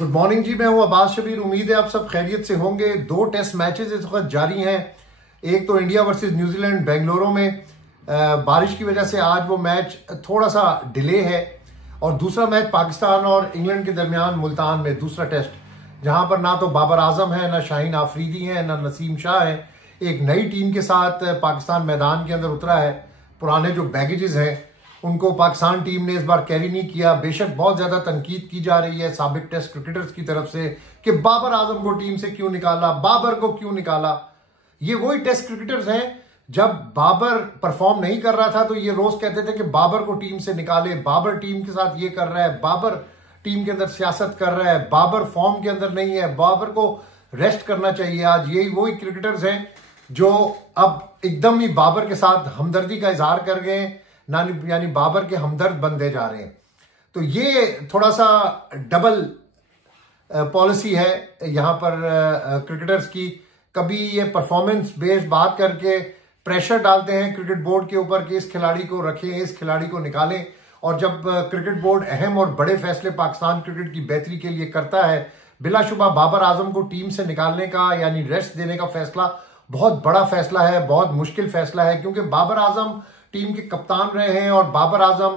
Good morning जी, मैं हूं अब्बास शबीर। उम्मीद है आप सब खैरियत से होंगे। 2 टेस्ट मैचेस इस वक्त जारी हैं। एक तो इंडिया वर्सेस न्यूजीलैंड बेंगलुरु में, बारिश की वजह से आज वो मैच थोड़ा सा डिले है। और दूसरा मैच पाकिस्तान और इंग्लैंड के दरमियान मुल्तान में दूसरा टेस्ट, जहां पर ना तो बाबर आजम है, ना शाहीन आफरीदी है, ना नसीम शाह है। एक नई टीम के साथ पाकिस्तान मैदान के अंदर उतरा है। पुराने जो बैगेजेस हैं उनको पाकिस्तान टीम ने इस बार कैरी नहीं किया। बेशक बहुत ज्यादा तनकीद की जा रही है साबिक टेस्ट क्रिकेटर्स की तरफ से कि बाबर आजम को टीम से क्यों निकाला, बाबर को क्यों निकाला। ये वही टेस्ट क्रिकेटर्स हैं, जब बाबर परफॉर्म नहीं कर रहा था तो ये रोज कहते थे कि बाबर को टीम से निकाले, बाबर टीम के साथ ये कर रहा है, बाबर टीम के अंदर सियासत कर रहा है, बाबर फॉर्म के अंदर नहीं है, बाबर को रेस्ट करना चाहिए। आज यही वही क्रिकेटर्स हैं जो अब एकदम ही बाबर के साथ हमदर्दी का इजहार कर गए, यानी बाबर के हमदर्द बनते जा रहे हैं। तो ये थोड़ा सा डबल पॉलिसी है यहां पर क्रिकेटर्स की। कभी ये परफॉर्मेंस बेस्ड बात करके प्रेशर डालते हैं क्रिकेट बोर्ड के ऊपर कि इस खिलाड़ी को रखें, इस खिलाड़ी को निकालें। और जब क्रिकेट बोर्ड अहम और बड़े फैसले पाकिस्तान क्रिकेट की बेहतरी के लिए करता है, बिलाशुबा बाबर आजम को टीम से निकालने का यानी रेस्ट देने का फैसला बहुत बड़ा फैसला है, बहुत मुश्किल फैसला है। क्योंकि बाबर आजम टीम के कप्तान रहे हैं और बाबर आजम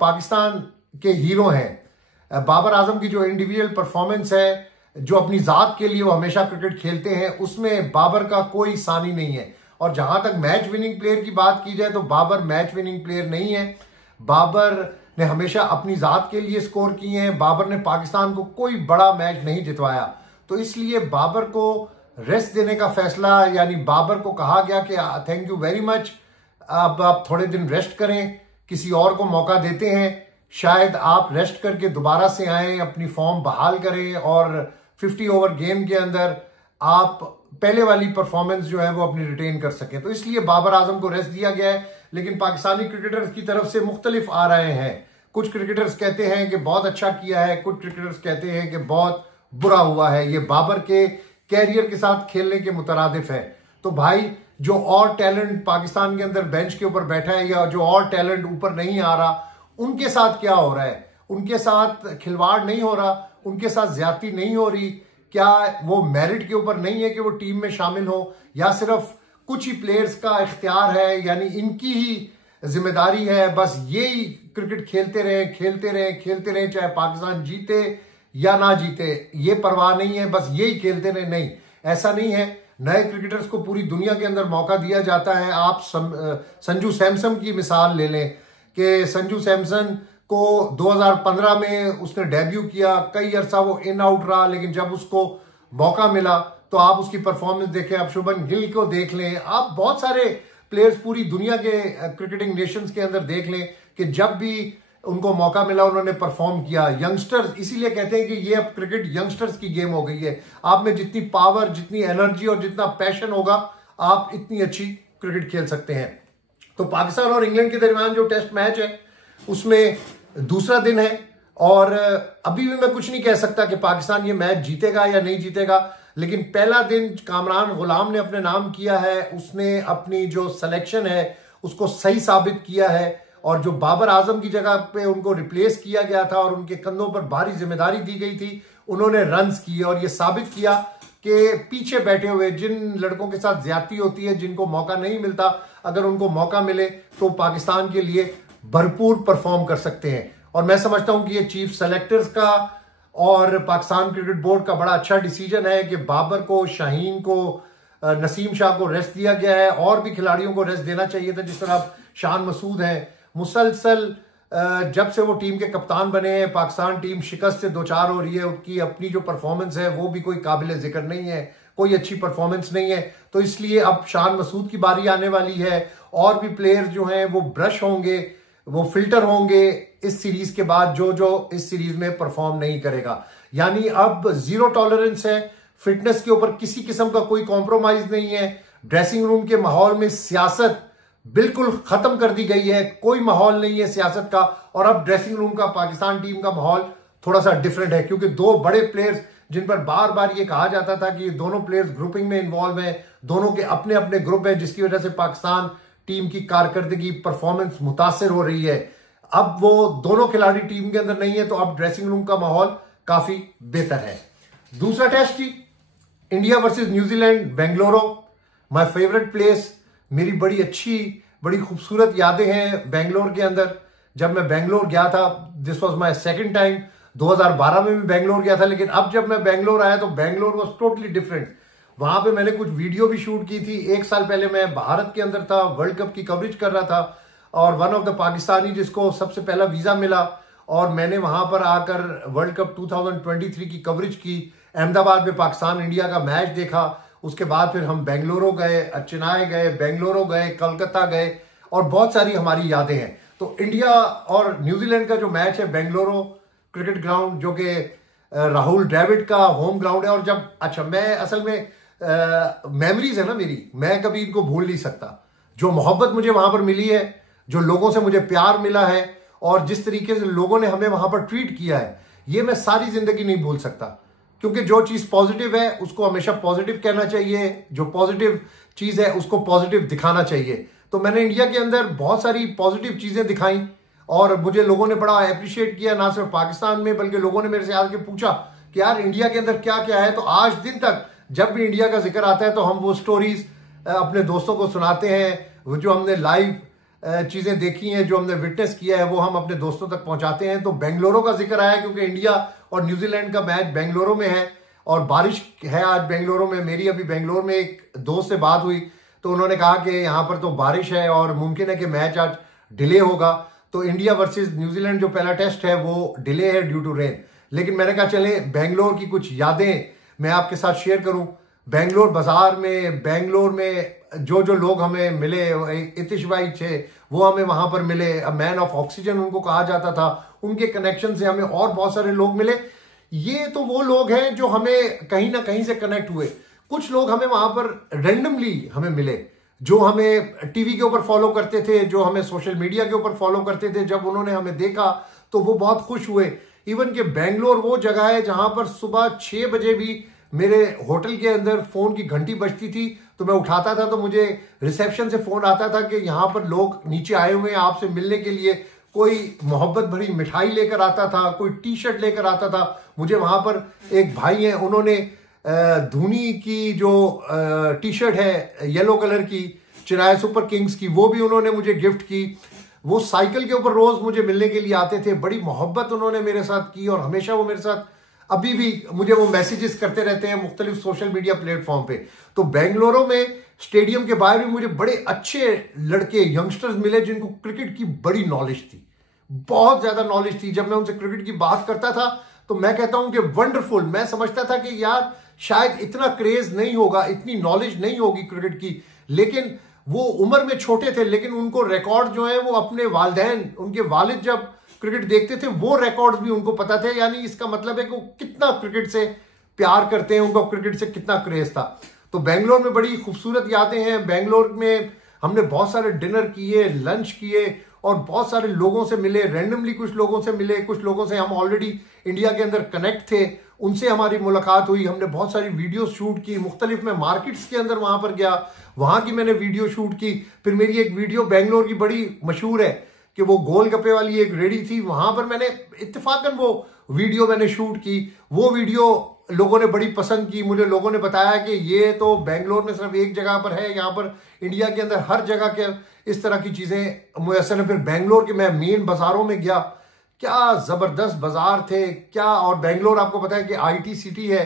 पाकिस्तान के हीरो हैं। बाबर आजम की जो इंडिविजुअल परफॉर्मेंस है, जो अपनी जात के लिए वो हमेशा क्रिकेट खेलते हैं, उसमें बाबर का कोई सानी नहीं है। और जहां तक मैच विनिंग प्लेयर की बात की जाए तो बाबर मैच विनिंग प्लेयर नहीं है। बाबर ने हमेशा अपनी जात के लिए स्कोर किए हैं। बाबर ने पाकिस्तान को कोई बड़ा मैच नहीं जितवाया। तो इसलिए बाबर को रेस्ट देने का फैसला, यानी बाबर को कहा गया कि थैंक यू वेरी मच, अब आप थोड़े दिन रेस्ट करें, किसी और को मौका देते हैं, शायद आप रेस्ट करके दोबारा से आएं, अपनी फॉर्म बहाल करें और 50 ओवर गेम के अंदर आप पहले वाली परफॉर्मेंस जो है वो अपनी रिटेन कर सकें। तो इसलिए बाबर आजम को रेस्ट दिया गया है। लेकिन पाकिस्तानी क्रिकेटर्स की तरफ से मुख्तलिफ आ रहे हैं। कुछ क्रिकेटर्स कहते हैं कि बहुत अच्छा किया है, कुछ क्रिकेटर्स कहते हैं कि बहुत बुरा हुआ है। ये बाबर के कैरियर के साथ खेलने के मुतरादिफ है। तो भाई, जो और टैलेंट पाकिस्तान के अंदर बेंच के ऊपर बैठा है या जो और टैलेंट ऊपर नहीं आ रहा, उनके साथ क्या हो रहा है? उनके साथ खिलवाड़ नहीं हो रहा, उनके साथ ज्यादती नहीं हो रही? क्या वो मेरिट के ऊपर नहीं है कि वो टीम में शामिल हो, या सिर्फ कुछ ही प्लेयर्स का इख्तियार है, यानी इनकी ही जिम्मेदारी है, बस यही क्रिकेट खेलते रहे खेलते रहे खेलते रहे, चाहे पाकिस्तान जीते या ना जीते, ये परवाह नहीं है, बस यही खेलते रहे? नहीं, ऐसा नहीं है। नए क्रिकेटर्स को पूरी दुनिया के अंदर मौका दिया जाता है। आप संजू सैमसन की मिसाल ले लें कि संजू सैमसन को 2015 में उसने डेब्यू किया, कई अरसा वो इन आउट रहा, लेकिन जब उसको मौका मिला तो आप उसकी परफॉर्मेंस देखें। आप शुभमन गिल को देख लें, आप बहुत सारे प्लेयर्स पूरी दुनिया के क्रिकेटिंग नेशंस के अंदर देख लें कि जब भी उनको मौका मिला उन्होंने परफॉर्म किया। यंगस्टर्स, इसीलिए कहते हैं कि ये अब क्रिकेट यंगस्टर्स की गेम हो गई है। आप में जितनी पावर, जितनी एनर्जी और जितना पैशन होगा, आप इतनी अच्छी क्रिकेट खेल सकते हैं। तो पाकिस्तान और इंग्लैंड के दरमियान जो टेस्ट मैच है उसमें दूसरा दिन है और अभी भी मैं कुछ नहीं कह सकता कि पाकिस्तान ये मैच जीतेगा या नहीं जीतेगा। लेकिन पहला दिन कामरान गुलाम ने अपने नाम किया है, उसने अपनी जो सिलेक्शन है उसको सही साबित किया है। और जो बाबर आजम की जगह पे उनको रिप्लेस किया गया था और उनके कंधों पर भारी जिम्मेदारी दी गई थी, उन्होंने रन्स किए और ये साबित किया कि पीछे बैठे हुए जिन लड़कों के साथ ज्यादती होती है, जिनको मौका नहीं मिलता, अगर उनको मौका मिले तो पाकिस्तान के लिए भरपूर परफॉर्म कर सकते हैं। और मैं समझता हूं कि ये चीफ सेलेक्टर्स का और पाकिस्तान क्रिकेट बोर्ड का बड़ा अच्छा डिसीजन है कि बाबर को, शाहीन को, नसीम शाह को रेस्ट दिया गया है। और भी खिलाड़ियों को रेस्ट देना चाहिए था, जिस तरह शान मसूद है। मुसलसल जब से वो टीम के कप्तान बने हैं, पाकिस्तान टीम शिकस्त से दो चार हो रही है। उनकी अपनी जो परफॉर्मेंस है वो भी कोई काबिल जिक्र नहीं है, कोई अच्छी परफॉर्मेंस नहीं है। तो इसलिए अब शान मसूद की बारी आने वाली है। और भी प्लेयर्स जो हैं वो ब्रश होंगे, वो फिल्टर होंगे इस सीरीज के बाद, जो इस सीरीज में परफॉर्म नहीं करेगा। यानी अब जीरो टॉलरेंस है, फिटनेस के ऊपर किसी किस्म का कोई कॉम्प्रोमाइज नहीं है। ड्रेसिंग रूम के माहौल में सियासत बिल्कुल खत्म कर दी गई है, कोई माहौल नहीं है सियासत का। और अब ड्रेसिंग रूम का पाकिस्तान टीम का माहौल थोड़ा सा डिफरेंट है, क्योंकि 2 बड़े प्लेयर्स जिन पर बार बार ये कहा जाता था कि दोनों प्लेयर्स ग्रुपिंग में इन्वॉल्व हैं, दोनों के अपने अपने ग्रुप है, जिसकी वजह से पाकिस्तान टीम की कारकर्दगी, परफॉर्मेंस मुतासिर हो रही है। अब वो दोनों खिलाड़ी टीम के अंदर नहीं है, तो अब ड्रेसिंग रूम का माहौल काफी बेहतर है। दूसरा टेस्ट जी, India versus New Zealand Bengaluru, my favourite place. मेरी बड़ी अच्छी बड़ी खूबसूरत यादें हैं बेंगलोर के अंदर। जब मैं बेंगलोर गया था, this was my second time. 2012 में भी बेंगलोर गया था, लेकिन अब जब मैं बेंगलोर आया तो बेंगलोर वाज टोटली डिफरेंट। वहां पे मैंने कुछ वीडियो भी शूट की थी। एक साल पहले मैं भारत के अंदर था, वर्ल्ड कप की कवरेज कर रहा था, और वन ऑफ द पाकिस्तानी जिसको सबसे पहला वीजा मिला, और मैंने वहां पर आकर वर्ल्ड कप 2023 की कवरेज की। अहमदाबाद में पाकिस्तान इंडिया का मैच देखा। उसके बाद फिर हम बेंगलुरु गए, चेन्नई गए, बेंगलुरु गए, कोलकाता गए, और बहुत सारी हमारी यादें हैं। तो इंडिया और न्यूजीलैंड का जो मैच है बेंगलुरु क्रिकेट ग्राउंड, जो कि राहुल द्रविड़ का होम ग्राउंड है। और जब मैं असल में मेमोरीज है ना मेरी, मैं कभी इनको भूल नहीं सकता। जो मोहब्बत मुझे वहां पर मिली है, जो लोगों से मुझे प्यार मिला है, और जिस तरीके से लोगों ने हमें वहां पर ट्रीट किया है, ये मैं सारी जिंदगी नहीं भूल सकता। क्योंकि जो चीज पॉजिटिव है उसको हमेशा पॉजिटिव कहना चाहिए, जो पॉजिटिव चीज है उसको पॉजिटिव दिखाना चाहिए। तो मैंने इंडिया के अंदर बहुत सारी पॉजिटिव चीजें दिखाई, और मुझे लोगों ने बड़ा अप्रिशिएट किया, ना सिर्फ पाकिस्तान में बल्कि लोगों ने मेरे से आके पूछा कि यार इंडिया के अंदर क्या क्या है। तो आज दिन तक जब भी इंडिया का जिक्र आता है तो हम वो स्टोरीज अपने दोस्तों को सुनाते हैं। वो जो हमने लाइव चीजें देखी हैं, जो हमने विटनेस किया है, वो हम अपने दोस्तों तक पहुंचाते हैं। तो बेंगलुरु का जिक्र आया क्योंकि इंडिया और न्यूजीलैंड का मैच बेंगलुरु में है, और बारिश है आज बेंगलुरु में। मेरी अभी बेंगलुरु में एक दोस्त से बात हुई, तो उन्होंने कहा कि यहाँ पर तो बारिश है और मुमकिन है कि मैच आज डिले होगा। तो इंडिया वर्सेस न्यूजीलैंड जो पहला टेस्ट है वो डिले है ड्यू टू रेन। लेकिन मैंने कहा चले बेंगलोर की कुछ यादें मैं आपके साथ शेयर करूं। बेंगलोर बाजार में, बेंगलोर में जो जो लोग हमें मिले, इतिश भाई थे वो हमें वहां पर मिले, मैन ऑफ ऑक्सीजन उनको कहा जाता था। उनके कनेक्शन से हमें और बहुत सारे लोग मिले। ये तो वो लोग हैं जो हमें कहीं ना कहीं से कनेक्ट हुए। कुछ लोग हमें वहां पर रेंडमली हमें मिले, जो हमें टीवी के ऊपर फॉलो करते थे, जो हमें सोशल मीडिया के ऊपर फॉलो करते थे। जब उन्होंने हमें देखा तो वो बहुत खुश हुए। इवन कि बेंगलोर वो जगह है जहां पर सुबह 6 बजे भी मेरे होटल के अंदर फोन की घंटी बजती थी, तो मैं उठाता था तो मुझे रिसेप्शन से फोन आता था कि यहाँ पर लोग नीचे आए हुए हैं आपसे मिलने के लिए। कोई मोहब्बत भरी मिठाई लेकर आता था, कोई टी शर्ट लेकर आता था। मुझे वहां पर एक भाई हैं, उन्होंने धोनी की जो टी शर्ट है येलो कलर की, चेन्नई सुपर किंग्स की, वो भी उन्होंने मुझे गिफ्ट की। वो साइकिल के ऊपर रोज मुझे मिलने के लिए आते थे। बड़ी मोहब्बत उन्होंने मेरे साथ की, और हमेशा वो मेरे साथ अभी भी मुझे वो मैसेजेस करते रहते हैं मुख्तलिफ सोशल मीडिया प्लेटफॉर्म पे। तो बेंगलुरु में स्टेडियम के बाहर भी मुझे बड़े अच्छे लड़के, यंगस्टर्स मिले जिनको क्रिकेट की बड़ी नॉलेज थी, बहुत ज्यादा नॉलेज थी। जब मैं उनसे क्रिकेट की बात करता था तो मैं कहता हूं कि वंडरफुल। मैं समझता था कि यार शायद इतना क्रेज नहीं होगा, इतनी नॉलेज नहीं होगी क्रिकेट की, लेकिन वो उम्र में छोटे थे, लेकिन उनको रिकॉर्ड जो है वो अपने वालिदैन, उनके वालिद जब क्रिकेट देखते थे वो रिकॉर्ड्स भी उनको पता थे। यानी इसका मतलब है कि वो कितना क्रिकेट से प्यार करते हैं, उनको क्रिकेट से कितना क्रेज था। तो बेंगलोर में बड़ी खूबसूरत यादें हैं। बेंगलोर में हमने बहुत सारे डिनर किए, लंच किए, और बहुत सारे लोगों से मिले। रैंडमली कुछ लोगों से मिले, कुछ लोगों से हम ऑलरेडी इंडिया के अंदर कनेक्ट थे, उनसे हमारी मुलाकात हुई। हमने बहुत सारी वीडियो शूट की, मुख्तलिफ में मार्केट्स के अंदर वहां पर गया, वहां की मैंने वीडियो शूट की। फिर मेरी एक वीडियो बेंगलोर की बड़ी मशहूर है कि वो गोलगप्पे वाली एक रेडी थी, वहां पर मैंने इत्तेफाकन वो वीडियो मैंने शूट की। वो वीडियो लोगों ने बड़ी पसंद की। मुझे लोगों ने बताया कि ये तो बेंगलोर में सिर्फ एक जगह पर है, यहाँ पर इंडिया के अंदर हर जगह के इस तरह की चीजें मुयसर है। फिर बेंगलोर के मैं मेन बाजारों में गया, क्या जबरदस्त बाजार थे क्या। और बेंगलोर आपको पता है कि आईटी सिटी है,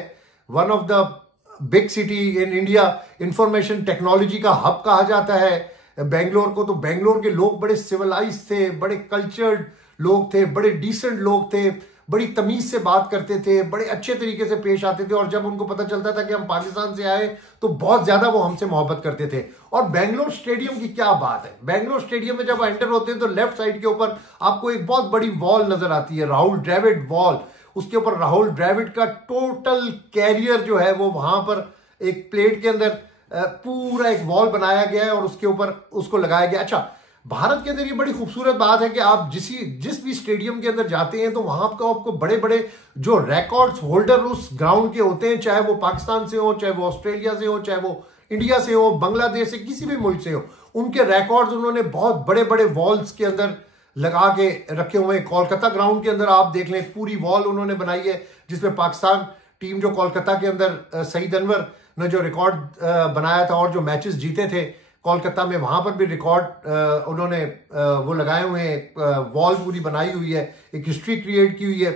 one of the big city in India, information technology का हब कहा जाता है बेंगलोर को। तो बेंगलोर के लोग बड़े सिविलाइज थे, बड़े कल्चर्ड लोग थे, बड़े डिसेंट लोग थे, बड़ी तमीज से बात करते थे, बड़े अच्छे तरीके से पेश आते थे। और जब उनको पता चलता था कि हम पाकिस्तान से आए तो बहुत ज्यादा वो हमसे मोहब्बत करते थे। और बेंगलोर स्टेडियम की क्या बात है, बेंगलोर स्टेडियम में जब एंटर होते हैं तो लेफ्ट साइड के ऊपर आपको एक बहुत बड़ी वॉल नजर आती है, राहुल द्रविड़ वॉल। उसके ऊपर राहुल द्रविड़ का टोटल कैरियर जो है वो वहां पर एक प्लेट के अंदर पूरा एक वॉल बनाया गया है और उसके ऊपर उसको लगाया गया। अच्छा, भारत के अंदर ये बड़ी खूबसूरत बात है कि आप जिस भी स्टेडियम के अंदर जाते हैं तो वहां पर आपको बड़े बड़े जो रिकॉर्ड्स होल्डर उस ग्राउंड के होते हैं, चाहे वो पाकिस्तान से हो, चाहे वो ऑस्ट्रेलिया से हो, चाहे वो इंडिया से हो, बांग्लादेश से, किसी भी मुल्क से हो, उनके रिकॉर्ड्स उन्होंने बहुत बड़े बड़े वॉल्स के अंदर लगा के रखे हुए हैं। कोलकाता ग्राउंड के अंदर आप देख लें, पूरी वॉल उन्होंने बनाई है जिसमें पाकिस्तान टीम जो कोलकाता के अंदर सईद अनवर ने जो रिकॉर्ड बनाया था और जो मैचेस जीते थे कोलकाता में, वहां पर भी रिकॉर्ड उन्होंने वो लगाए हुए हैं, वॉल पूरी बनाई हुई है, एक हिस्ट्री क्रिएट की हुई है।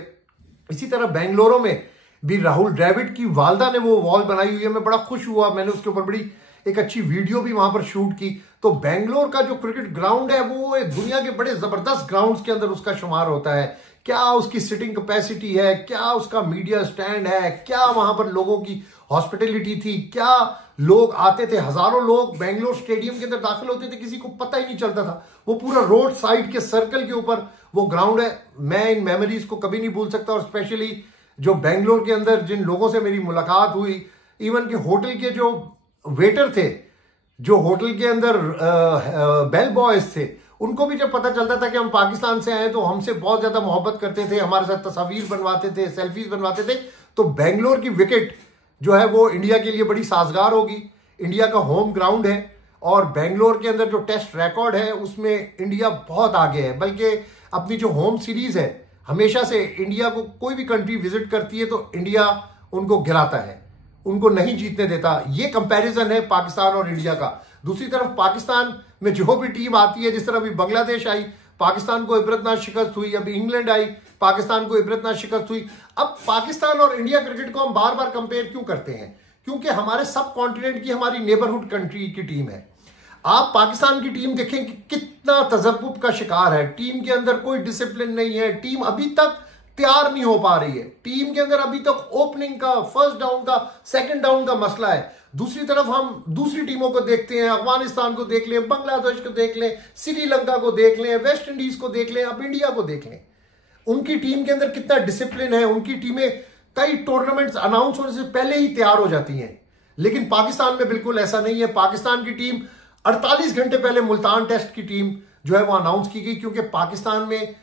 इसी तरह बेंगलुरु में भी राहुल द्रविड़ की वालदा ने वो वॉल बनाई हुई है। मैं बड़ा खुश हुआ, मैंने उसके ऊपर बड़ी एक अच्छी वीडियो भी वहां पर शूट की। तो बेंगलोर का जो क्रिकेट ग्राउंड है वो दुनिया के बड़े जबरदस्त ग्राउंड्स के अंदर उसका शुमार होता है। क्या उसकी सिटिंग कैपेसिटी है, क्या उसका मीडिया स्टैंड है, क्या वहां पर लोगों की हॉस्पिटलिटी थी, क्या लोग आते थे, हजारों लोग बेंगलोर स्टेडियम के अंदर दाखिल होते थे, किसी को पता ही नहीं चलता था। वो पूरा रोड साइड के सर्कल के ऊपर वो ग्राउंड है। मैं इन मेमोरीज को कभी नहीं भूल सकता। और स्पेशली जो बेंगलोर के अंदर जिन लोगों से मेरी मुलाकात हुई, इवन के होटल के जो वेटर थे, जो होटल के अंदर बेल बॉयज थे, उनको भी जब पता चलता था कि हम पाकिस्तान से आए तो हमसे बहुत ज्यादा मोहब्बत करते थे, हमारे साथ तस्वीर बनवाते थे, सेल्फीज बनवाते थे। तो बेंगलोर की विकेट जो है वो इंडिया के लिए बड़ी साजगार होगी। इंडिया का होम ग्राउंड है और बेंगलोर के अंदर जो टेस्ट रिकॉर्ड है उसमें इंडिया बहुत आगे है। बल्कि अपनी जो होम सीरीज है, हमेशा से इंडिया को कोई भी कंट्री विजिट करती है तो इंडिया उनको गिराता है, उनको नहीं जीतने देता। ये कंपैरिजन है पाकिस्तान और इंडिया का। दूसरी तरफ पाकिस्तान में जो भी टीम आती है, जिस तरह अभी बांग्लादेश आई, पाकिस्तान को इबरतनाक शिकस्त हुई, अभी इंग्लैंड आई, पाकिस्तान को इबरतनाक शिकस्त हुई। अब पाकिस्तान और इंडिया क्रिकेट को हम बार बार कंपेयर क्यों करते हैं? क्योंकि हमारे सब कॉन्टिनेंट की हमारी नेबरहुड कंट्री की टीम है। आप पाकिस्तान की टीम देखें कि कितना तजब्बुब का शिकार है, टीम के अंदर कोई डिसिप्लिन नहीं है, टीम अभी तक तैयार नहीं हो पा रही है, टीम के अंदर अभी तक ओपनिंग का, फर्स्ट डाउन का, सेकंड डाउन का मसला है। दूसरी तरफ हम दूसरी टीमों को देखते हैं, अफगानिस्तान को देख लें, बांग्लादेश को देख लें, श्रीलंका को देख लें, वेस्ट इंडीज को देख लें, अब इंडिया को देख लें। उनकी टीम के अंदर कितना डिसिप्लिन है, उनकी टीमें कई टूर्नामेंट्स अनाउंस होने से पहले ही तैयार हो जाती हैं। लेकिन पाकिस्तान में बिल्कुल ऐसा नहीं है। पाकिस्तान की टीम 48 घंटे पहले मुल्तान टेस्ट की टीम जो है वो अनाउंस की गई, क्योंकि पाकिस्तान में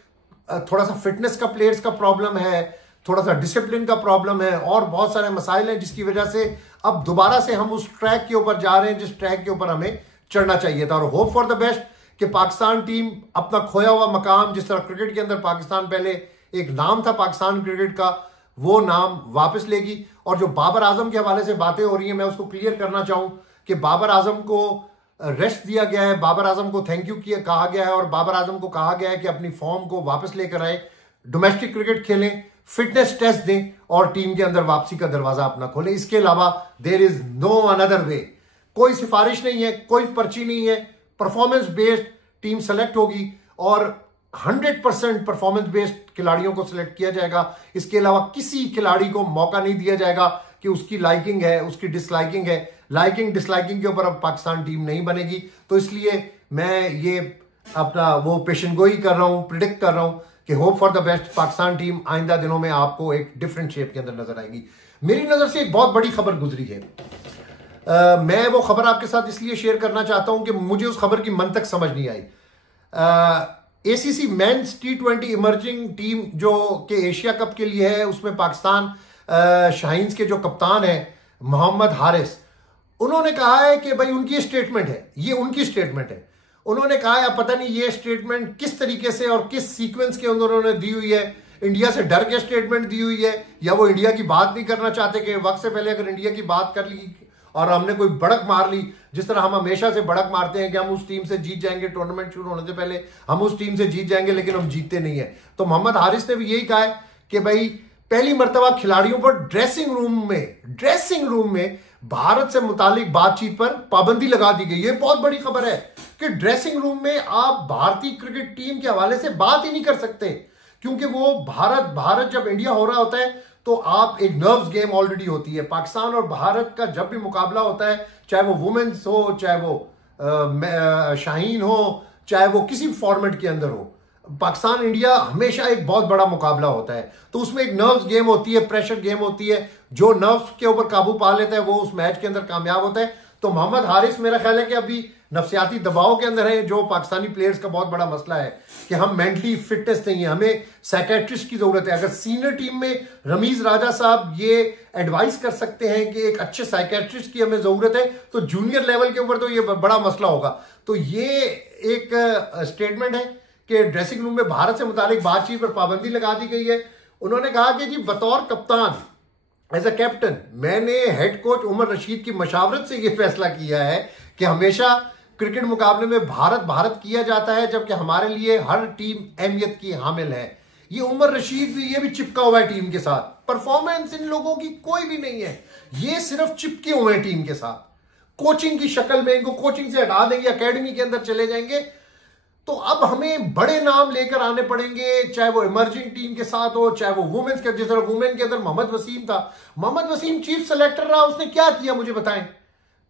थोड़ा सा फिटनेस का, प्लेयर्स का प्रॉब्लम है, थोड़ा सा डिसिप्लिन का प्रॉब्लम है और बहुत सारे मसाइल हैं, जिसकी वजह से अब दोबारा से हम उस ट्रैक के ऊपर जा रहे हैं जिस ट्रैक के ऊपर हमें चढ़ना चाहिए था। और होप फॉर द बेस्ट कि पाकिस्तान टीम अपना खोया हुआ मकाम, जिस तरह क्रिकेट के अंदर पाकिस्तान पहले एक नाम था पाकिस्तान क्रिकेट का, वो नाम वापस लेगी। और जो बाबर आजम के हवाले से बातें हो रही हैं, मैं उसको क्लियर करना चाहूं कि बाबर आजम को रेस्ट दिया गया है, बाबर आजम को थैंक यू किया कहा गया है और बाबर आजम को कहा गया है कि अपनी फॉर्म को वापस लेकर आए, डोमेस्टिक क्रिकेट खेलें, फिटनेस टेस्ट दें और टीम के अंदर वापसी का दरवाजा अपना खोलें। इसके अलावा there is no another way. कोई सिफारिश नहीं है, कोई पर्ची नहीं है, परफॉर्मेंस बेस्ड टीम सेलेक्ट होगी और 100% परफॉर्मेंस बेस्ड खिलाड़ियों को सिलेक्ट किया जाएगा। इसके अलावा किसी खिलाड़ी को मौका नहीं दिया जाएगा कि उसकी लाइकिंग है, उसकी डिसलाइकिंग है। लाइकिंग डिसलाइकिंग के ऊपर अब पाकिस्तान टीम नहीं बनेगी। तो इसलिए मैं ये अपना वो पेशेंगोई कर रहा हूं, प्रिडिक्ट कर रहा हूं कि hope for the best Pakistan team आइंदा दिनों में आपको एक डिफरेंट शेप के अंदर नजर आएगी। मेरी नजर से एक बहुत बड़ी खबर गुजरी है। मैं वो खबर आपके साथ इसलिए शेयर करना चाहता हूं कि मुझे उस खबर की मंतक समझ नहीं आई। ACC men's T20 emerging team जो कि एशिया कप के लिए है, उसमें पाकिस्तान शाहीन्स के जो कप्तान है मोहम्मद हारिस, उन्होंने कहा है कि भाई उनकी स्टेटमेंट है, ये उनकी स्टेटमेंट है। उन्होंने कहा है, अब पता नहीं ये स्टेटमेंट किस तरीके से और किस सीक्वेंस के अंदर उन्होंने दी हुई है, इंडिया से डर के स्टेटमेंट दी हुई है या वो इंडिया की बात नहीं करना चाहते कि वक्त से पहले अगर इंडिया की बात कर ली और हमने कोई बढ़क मार ली, जिस तरह हम हमेशा से बढ़क मारते हैं कि हम उस टीम से जीत जाएंगे, टूर्नामेंट शुरू होने से पहले हम उस टीम से जीत जाएंगे, लेकिन हम जीतते नहीं है। तो मोहम्मद हारिस ने भी यही कहा है कि भाई पहली मर्तबा खिलाड़ियों पर ड्रेसिंग रूम में भारत से मुतालिक बातचीत पर पाबंदी लगा दी गई। ये बहुत बड़ी खबर है कि ड्रेसिंग रूम में आप भारतीय क्रिकेट टीम के हवाले से बात ही नहीं कर सकते, क्योंकि वो भारत जब इंडिया हो रहा होता है तो आप एक नर्व्स गेम ऑलरेडी होती है। पाकिस्तान और भारत का जब भी मुकाबला होता है, चाहे वो वुमेन्स हो, चाहे वो शाहीन हो, चाहे वो किसी फॉर्मेट के अंदर हो, पाकिस्तान इंडिया हमेशा एक बहुत बड़ा मुकाबला होता है। तो उसमें एक नर्व्स गेम होती है, प्रेशर गेम होती है। जो नर्व्स के ऊपर काबू पा लेता है वो उस मैच के अंदर कामयाब होता है। तो मोहम्मद हारिस मेरा ख्याल है कि अभी नफसियाती दबाव के अंदर है, जो पाकिस्तानी प्लेयर्स का बहुत बड़ा मसला है कि हम मेंटली फिटनेस नहीं है, हमें साइकेट्रिस्ट की जरूरत है। अगर सीनियर टीम में रमीज राजा साहब ये एडवाइस कर सकते हैं कि एक अच्छे साइकेट्रिस्ट की हमें जरूरत है, तो जूनियर लेवल के ऊपर तो ये बड़ा मसला होगा। तो ये एक स्टेटमेंट है कि ड्रेसिंग रूम में भारत से मुतालिक बातचीत पर पाबंदी लगा दी गई है। उन्होंने कहा कि जी बतौर कप्तान, एज अ कैप्टन, मैंने हेड कोच उमर रशीद की मशावरत से यह फैसला किया है कि हमेशा क्रिकेट मुकाबले में भारत भारत किया जाता है, जबकि हमारे लिए हर टीम अहमियत की हामिल है। ये उमर रशीद भी, ये भी चिपका हुआ है टीम के साथ। परफॉर्मेंस इन लोगों की कोई भी नहीं है, ये सिर्फ चिपके हुए हैं टीम के साथ। कोचिंग की शक्ल में इनको कोचिंग से हटा देंगे, एकेडमी के अंदर चले जाएंगे, तो अब हमें बड़े नाम लेकर आने पड़ेंगे, चाहे वो इमर्जिंग टीम के साथ हो, चाहे वो वुमेन्स के। जिस तरह वुमेन के अंदर मोहम्मद वसीम था, मोहम्मद वसीम चीफ सेलेक्टर रहा, उसने क्या किया मुझे बताएं।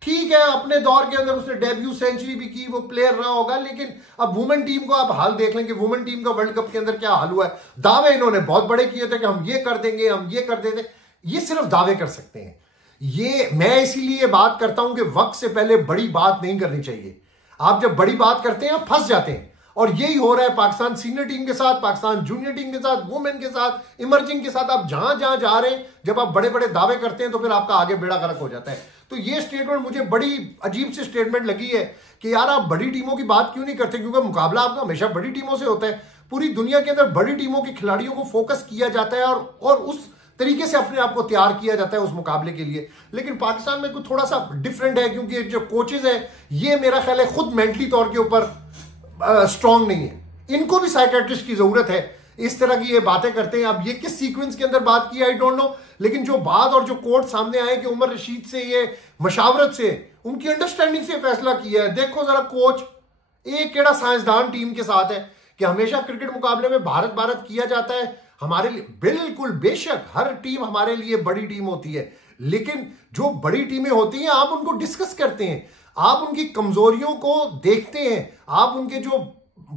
ठीक है, अपने दौर के अंदर उसने डेब्यू सेंचुरी भी की, वो प्लेयर रहा होगा, लेकिन अब वुमेन टीम को आप हाल देख लें कि वुमेन टीम का वर्ल्ड कप के अंदर क्या हाल हुआ है। दावे इन्होंने बहुत बड़े किए थे कि हम ये कर देंगे, हम ये कर देंगे। ये सिर्फ दावे कर सकते हैं। ये मैं इसीलिए बात करता हूं कि वक्त से पहले बड़ी बात नहीं करनी चाहिए। आप जब बड़ी बात करते हैं आप फंस जाते हैं, और यही हो रहा है पाकिस्तान सीनियर टीम के साथ, पाकिस्तान जूनियर टीम के साथ, वुमेन के साथ, इमर्जिंग के साथ। आप जहां जहां जा रहे हैं, जब आप बड़े बड़े दावे करते हैं तो फिर आपका आगे बेड़ा गर्क हो जाता है। तो ये स्टेटमेंट मुझे बड़ी अजीब सी स्टेटमेंट लगी है कि यार आप बड़ी टीमों की बात क्यों नहीं करते, क्योंकि मुकाबला आपका हमेशा बड़ी टीमों से होता है। पूरी दुनिया के अंदर बड़ी टीमों के खिलाड़ियों को फोकस किया जाता है और उस तरीके से अपने आप को तैयार किया जाता है उस मुकाबले के लिए। लेकिन पाकिस्तान में कुछ थोड़ा सा डिफरेंट है, क्योंकि जो कोचेज है ये मेरा ख्याल है खुद मेंटली तौर के ऊपर स्ट्रांग नहीं है। इनको भी साइकेट्रिस्ट की जरूरत है। इस तरह की ये बातें करते हैं। अब ये किस सीक्वेंस के अंदर बात की आई डोंट नो, लेकिन जो बात और जो कोट सामने आए कि उमर रशीद से ये मशावरत से, उनकी अंडरस्टैंडिंग से फैसला किया है। देखो जरा कोच एक केड़ा साइंसदान टीम के साथ है कि हमेशा क्रिकेट मुकाबले में भारत भारत किया जाता है। हमारे लिए बिल्कुल बेशक हर टीम हमारे लिए बड़ी टीम होती है, लेकिन जो बड़ी टीमें होती हैं आप उनको डिस्कस करते हैं, आप उनकी कमजोरियों को देखते हैं, आप उनके जो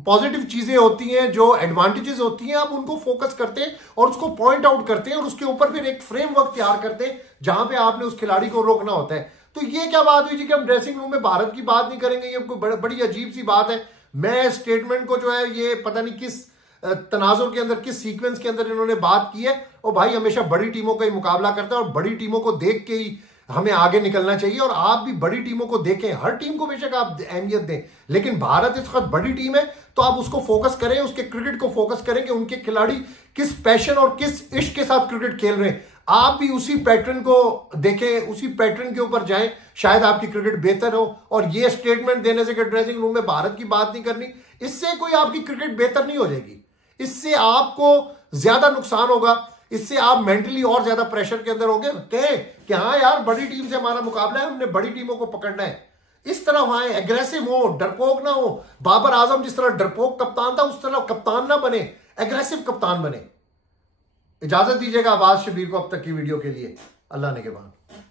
पॉजिटिव चीजें होती हैं, जो एडवांटेजेस होती हैं, आप उनको फोकस करते हैं और उसको पॉइंट आउट करते हैं और उसके ऊपर फिर एक फ्रेमवर्क तैयार करते हैं जहां पे आपने उस खिलाड़ी को रोकना होता है। तो ये क्या बात हुई जी कि हम ड्रेसिंग रूम में भारत की बात नहीं करेंगे, ये कोई बड़ी अजीब सी बात है। मैं स्टेटमेंट को जो है ये पता नहीं किस तनाजुर के अंदर, किस सीक्वेंस के अंदर इन्होंने बात की है। और भाई हमेशा बड़ी टीमों का ही मुकाबला करता है और बड़ी टीमों को देख के ही हमें आगे निकलना चाहिए। और आप भी बड़ी टीमों को देखें, हर टीम को बेशक आप अहमियत दें, लेकिन भारत इस वक्त बड़ी टीम है तो आप उसको फोकस करें, उसके क्रिकेट को फोकस करें कि उनके खिलाड़ी किस पैशन और किस इश्क के साथ क्रिकेट खेल रहे हैं। आप भी उसी पैटर्न को देखें, उसी पैटर्न के ऊपर जाएं, शायद आपकी क्रिकेट बेहतर हो। और ये स्टेटमेंट देने से कि ड्रेसिंग रूम में भारत की बात नहीं करनी, इससे कोई आपकी क्रिकेट बेहतर नहीं हो जाएगी। इससे आपको ज्यादा नुकसान होगा, इससे आप मेंटली और ज्यादा प्रेशर के अंदर होंगे। कहे कि हाँ यार बड़ी टीम से हमारा मुकाबला है, हमने बड़ी टीमों को पकड़ना है। इस तरह वहां एग्रेसिव हो, डरपोक ना हो। बाबर आजम जिस तरह डरपोक कप्तान था उस तरह कप्तान ना बने, एग्रेसिव कप्तान बने। इजाजत दीजिएगा आवाज शबीर को अब तक की वीडियो के लिए। अल्लाह ने के बाद।